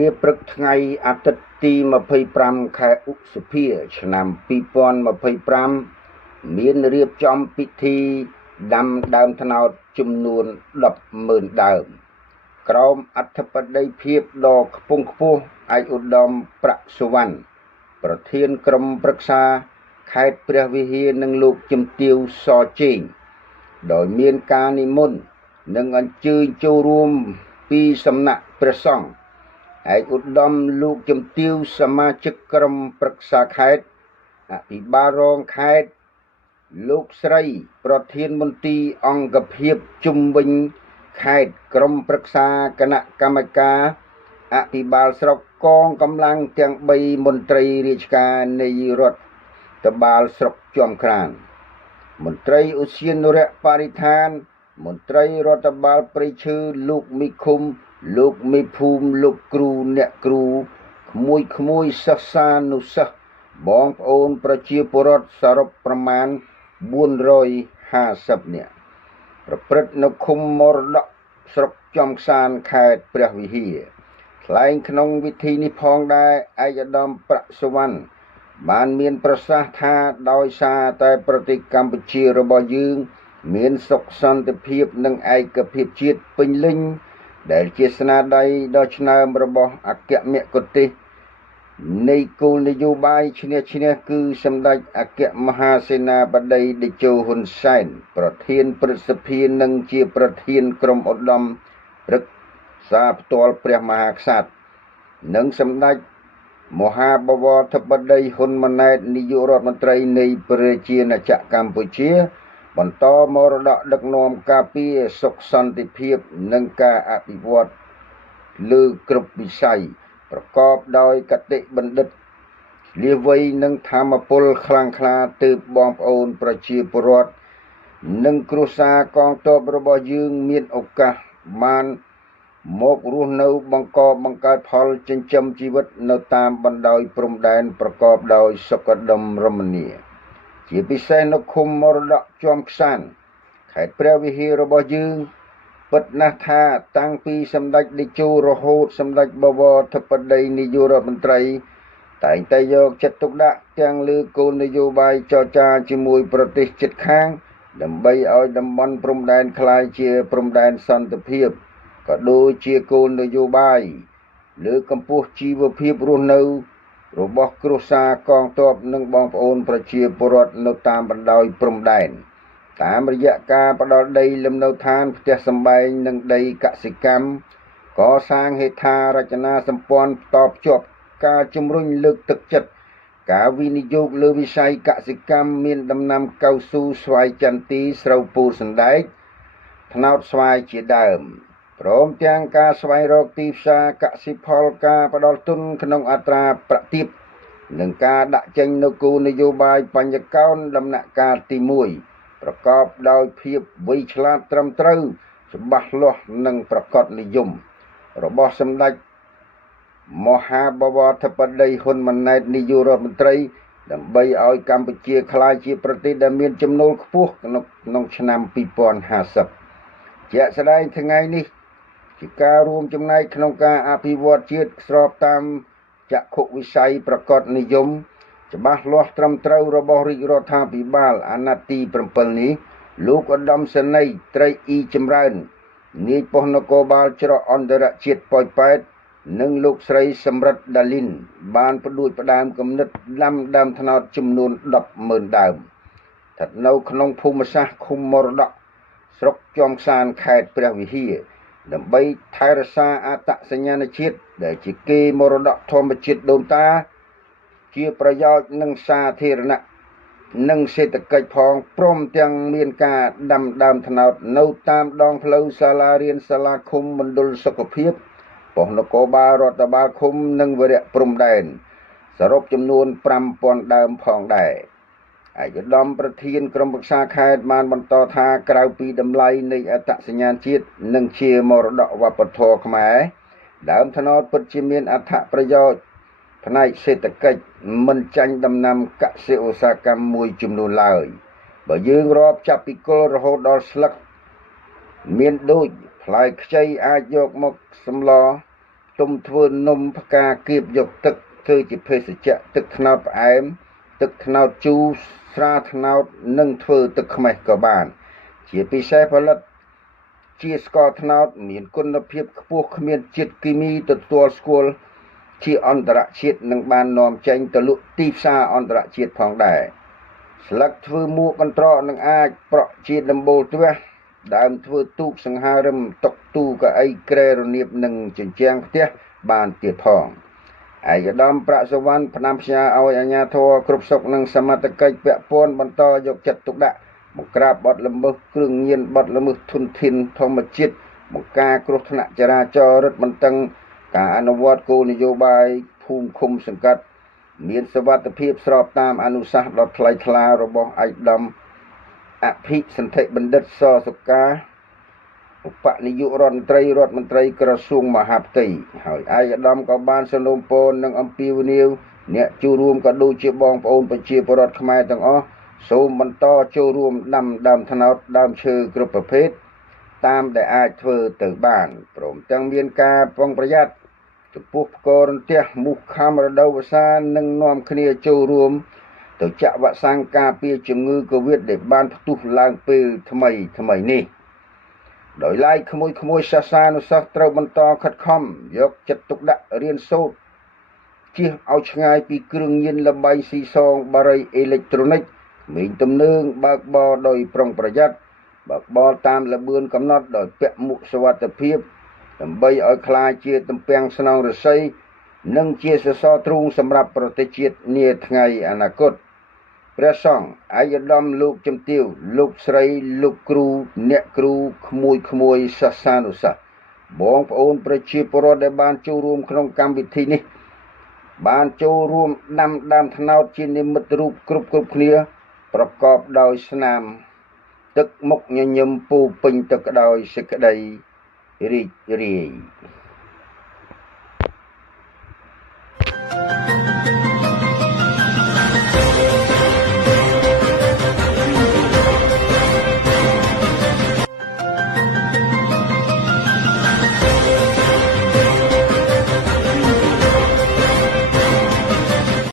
លាព្រឹកថ្ងៃអាទិត្យទី25ខែឧសភាឆ្នាំ2025មានរៀបចំពិធីដាំដើមត្នោតចំនួន100000ដើមក្រោមអធិបតីភាពដ៏ខ្ពង់ខ្ពស់ឯកឧត្តមប្រាក់សុវណ្ណប្រធានក្រុមប្រឹក្សាខេត្តព្រះវិហារនិងលោកជំទាវសជេងដោយមានការនិមន្តនិងអញ្ជើញចូលរួមពីសំណាក់ព្រះសង្ឃឯកឧត្តមលោកជំទាវសមាជិកក្រុមប្រឹក្សាខេត្តអភិបាលរងខេត្តលោកស្រីប្រធានមន្ត្រីអង្គភាពជុំវិញខេត្តក្រុមប្រឹក្សាគណៈកម្មការអភិបាលស្រុកកងកម្លាំងទាំង3មន្ត្រីរាជការនៃរដ្ឋបាលស្រុកជាំក្រានមន្ត្រីឧទ្យានុរក្សបរិស្ថានមន្ត្រីរដ្ឋបាលព្រៃឈើលោកមេឃុំលោកមេភូមិលោកគ្រូអ្នកគ្រូក្មួយសិស្សានុសិស្សបងប្អូនប្រជាពលរដ្ឋសរុបប្រមាណ450នាក់ប្រព្រឹត្តនៅឃុំមរតកស្រុកចំខ្សានខេត្តព្រះវិហារថ្លែងក្នុងវិធីនេះផងដែរឯកឧត្តមប្រាក់សុវណ្ណបានមានប្រសាសន៍ថាដោយសារតែប្រទេសកម្ពុជារបស់យើងមានសុខសន្តិភាពនិងឯកភាពជាតិពេញលេញដែលជាស្នាដៃដ៏ឆ្នើមរបស់អគ្គមគ្គុទ្ទេសក៍នៃគោលនយោបាយឈ្នះគឺសម្ដេចអគ្គមហាសេនាបតីតេជោហ៊ុនសែនប្រធានព្រឹទ្ធសភានិងជាប្រធានក្រុមឧត្តមប្រឹក្សាផ្ទាល់ព្រះមហាក្សត្រនិងសម្ដេចមហាបវរធិបតីហ៊ុនម៉ាណែតនាយករដ្ឋមន្ត្រីនៃប្រជាណាចក្រកម្ពុជាបន្តមរតកដឹកនាំការពារសុខសន្តិភាពនិងការអភិវឌ្ឍលើគ្រប់វិស័យប្រកបដោយកតេបណ្ឌិតលាវៃនិងធម៌ពលខ្លាំងក្លាទើបបងប្អូនប្រជាពលរដ្ឋនិងគ្រួសារកងទ័ពរបស់យើងមានឱកាសបានមករស់នៅបង្កើតផលចិញ្ចឹមជីវិតនៅតាមបណ្ដោយព្រំដែនប្រកបដោយសុខដុមរមនាជាពិសេសនៅឃុំមរតកជាំខ្សានខេត្តព្រះវិហាររបស់យើងពិតណាស់ថាតាំងពីសម្ដេចតេជោរហូតសម្ដេចបវរធិបតីនាយករដ្ឋមន្ត្រីតែងតែយកចិត្តទុកដាក់ទាំងលើគោលនយោបាយចរចាជាមួយប្រទេសជិតខាងដើម្បីឲ្យតំបន់ព្រំដែនក្លាយជាព្រំដែនសន្តិភាពក៏ដូចជាគោលនយោបាយលើកកម្ពស់ជីវភាពរស់នៅរបស់គ្រួសារកងទ័ពនិងបងប្អូនប្រជាពលរដ្ឋនៅតាមបណ្ដោយព្រំដែនតាមរយៈការផ្ដល់ដីលំនៅឋានផ្ទះសម្បែងនិងដីកសិកម្មកសាងហេដ្ឋារចនាសម្ព័ន្ធតភ្ជាប់ការជំរុញលើកទឹកចិត្តការវិនិយោគលើវិស័យកសិកម្មមានដំណាំកៅស៊ូស្វាយចន្ទីស្រូវពូជសណ្ដែកត្នោតស្វាយជាដើមព្រមទាំងការស្វែងរកទីផ្សារកសិផលការផ្ដល់ទុនក្នុងអត្រាប្រាក់ទាបនិងការដាក់ចេញនូវគោលនយោបាយបញ្ញកោណដំណាក់កាលទី1ប្រកបដោយភាពវៃឆ្លាតត្រឹមត្រូវច្បាស់លាស់និងប្រកបនិយមរបស់សម្ដេចមហាបវរធិបតីហ៊ុនម៉ាណែតនាយករដ្ឋមន្ត្រីដើម្បីឲ្យកម្ពុជាក្លាយជាប្រទេសដែលមានចំណូលខ្ពស់ក្នុងឆ្នាំ2050ជាក់ស្ដែងថ្ងៃនេះជាការរួមចំណែកក្នុងការអភិវឌ្ឍជាតិស្របតាមចក្ខុវិស័យប្រកបនិយមច្បាស់លាស់ត្រឹមត្រូវរបស់រាជរដ្ឋាភិបាលអាណត្តិទី7នេះលោកឧត្តមសេនីយ៍ត្រីអ៊ីចម្រើននាយប៉ុស្តិ៍នគរបាលច្រកអន្តរជាតិប៉ោយប៉ែតនិងលោកស្រីសំរិទ្ធដាលីនបានផ្ដួចផ្ដើមគំនិតដាំដើមត្នោតចំនួន100000ដើមស្ថិតនៅក្នុងភូមិសាស្ត្រឃុំមរតកស្រុកជាំខ្សានខេត្តព្រះវិហារដើម្បីថែរក្សាអត្តសញ្ញាណជាតិដែលជាកេរមរតកធម្មជាតិដូនតាជាប្រយោជន៍នឹងសាធារណៈនិងសេដ្ឋកិច្ចផងព្រមទាំងមានការដាំដើមត្នោតនៅតាមដងផ្លូវសាលារៀនសាលាឃុំមណ្ឌលសុខភាពប៉ុស្តិ៍នគរបាលរដ្ឋបាលឃុំនិងវរៈព្រំដែនសរុបចំនួន5000ដើមផងដែរឯកឧត្តមប្រធានក្រុមប្រឹក្សាខេត្តបានបន្តថាក្រៅពីតម្លៃនៃអត្តសញ្ញាណជាតិនិងជាមរតកវប្បធម៌ខ្មែរដើមត្នោតពិតជាមានអត្ថប្រយោជន៍ផ្នែកសេដ្ឋកិច្ចមិនចាញ់ដំណាំកសិឧស្សាហកម្មមួយចំនួនឡើយបើយើងរាប់ចាប់ពីគល់រហូតដល់ស្លឹកមានដូចផ្លែខ្ចីអាចយកមកសម្ល ទុំធ្វើនំផ្កាគៀបយកទឹកធ្វើជាភេសជ្ជៈទឹកត្នោតផ្អែមទឹកត្នោតជូរស្រាត្នោតនិងធ្វើទឹកខ្មេះក៏បានជាពិសេសផលិតជាស្ករត្នោតមានគុណភាពខ្ពស់គ្មានជាតិគីមីទទួលស្គាល់ជាអន្តរជាតិនិងបាននាំចេញទៅលក់ទីផ្សារអន្តរជាតិផងដែរស្លឹកធ្វើមួកកន្ត្រកនិងអាចប្រក់ជាដំបូលទ្វះដើមធ្វើទូកសង្ហារឹមតុកទូកៅអីក្រែរនាបនិងជញ្ជាំងផ្ទះបានទៀតផងឯកឧត្តមប្រាក់សុវណ្ណផ្ដាំផ្ញើឲ្យអាជ្ញាធរគ្រប់សុខនិងសមត្ថកិច្ចពាក់ព័ន្ធបន្តយកចិត្តទុកដាក់បង្ក្រាបបទល្មើសគ្រឿងញៀនបទល្មើសធនធានធម្មជាតិបង្ការគ្រោះថ្នាក់ចរាចរណ៍រឹតបន្តឹងការអនុវត្តគោលនយោបាយភូមិឃុំសង្កាត់មានសុវត្ថិភាពស្របតាមអនុសាសន៍ដ៏ថ្លៃថ្លារបស់ឯកឧត្តមអភិសន្ធិបណ្ឌិតសសុខាឧបនាយករដ្ឋមន្ត្រីក្រសួងមហាផ្ទៃហើយឯកឧត្តមក៏បានសនុំពរនិងអំពាវនាវអ្នកចូលរួមក៏ដូចជាបងប្អូនប្រជាពលរដ្ឋខ្មែរទាំងអស់សូមបន្តចូលរួមដាំដើមត្នោតដើមឈើគ្រប់ប្រភេទតាមដែលអាចធ្វើទៅបានព្រមទាំងមានការប្រុងប្រយ័ត្នចំពោះផ្គររន្ទះមូសខាំរដូវវស្សានិងនាំគ្នាចូលរួមទៅចាក់វ៉ាក់សាំងការពារជំងឺ Covid ដែលបានផ្ទុះឡើងពេលថ្មីនេះដោយឡែកក្មួយសាសានុសិស្សត្រូវបន្តខិតខំយកចិត្តទុកដាក់រៀនសូត្រជៀសឲ្យឆ្ងាយពីគ្រឿងញៀនល្បែងស៊ីសងបារីអេឡិចត្រូនិកក្មេងទំនើងបើកបរដោយប្រុងប្រយ័ត្នបើកបរតាមល្បឿនកំណត់ដោយពាក់មួកសុវត្ថិភាពដើម្បីឲ្យក្លាយជាទំពាំងស្នងរិស័យនិងជាសសរទ្រូងសម្រាប់ប្រទេសជាតិនាថ្ងៃអនាគតព្រះសង្ឃឯកឧត្តមលោកជំទាវលោកស្រីលោកគ្រូអ្នកគ្រូក្មួយសាសានុសិស្សបងប្អូនប្រជាពលរដ្ឋដែលបានចូលរួមក្នុងកម្មវិធីនេះបានចូលរួមដាំដើមត្នោតជានិមិត្តរូបគ្រប់គ្នាប្រកបដោយស្នាមទឹកមុខញញឹមពោពេញទៅដោយសេចក្តីរីករាយ